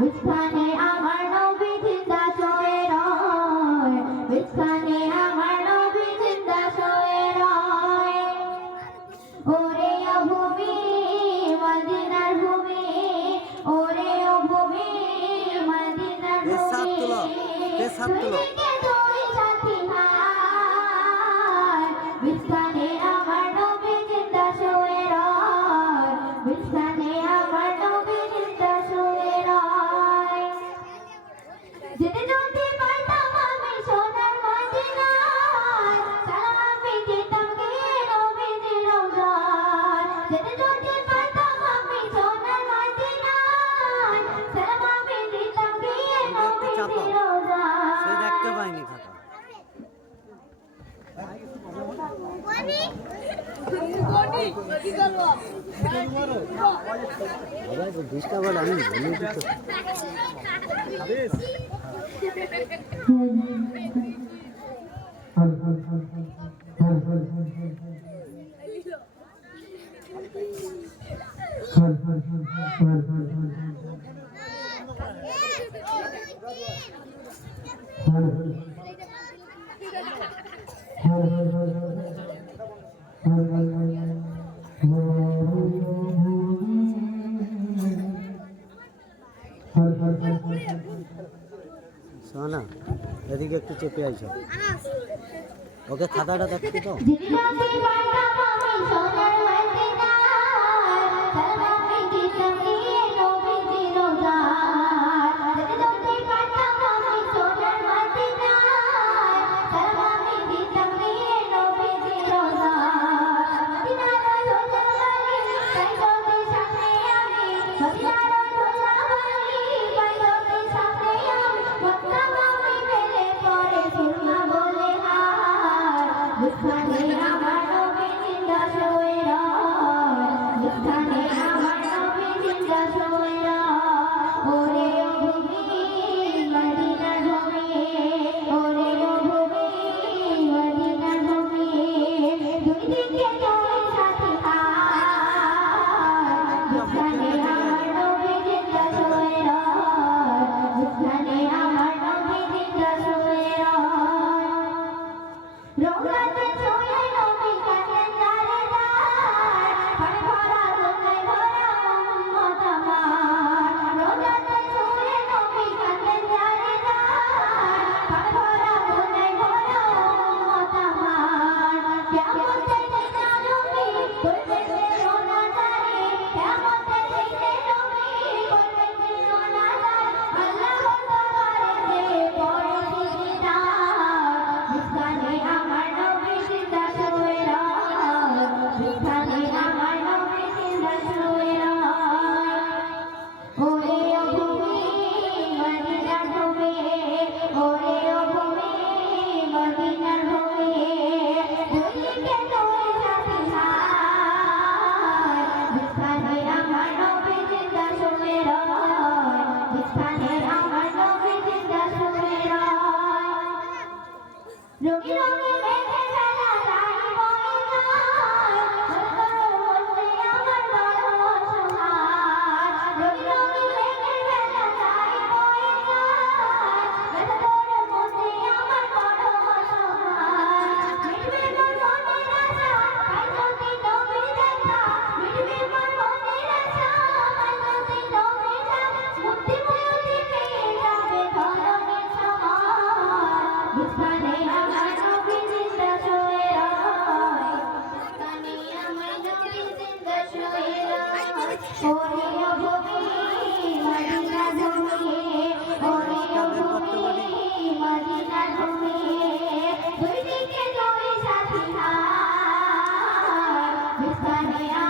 বিছখানে আমার নবী জিন্দা শোয়ে রয়। বিছখানে আমার নবী জিন্দা শোয়ে রয়। ওরে ভূমি মদিনার ভূমি ওরে ভূমি মদিনার ভূমি। তোলো, বেশ হাত তোলো। বাবা দুষ্টা শোনা এদিকে একটু চেপে আইছো ওকে খাতাটা দেখতে তো। Honey, I'm not. 不要。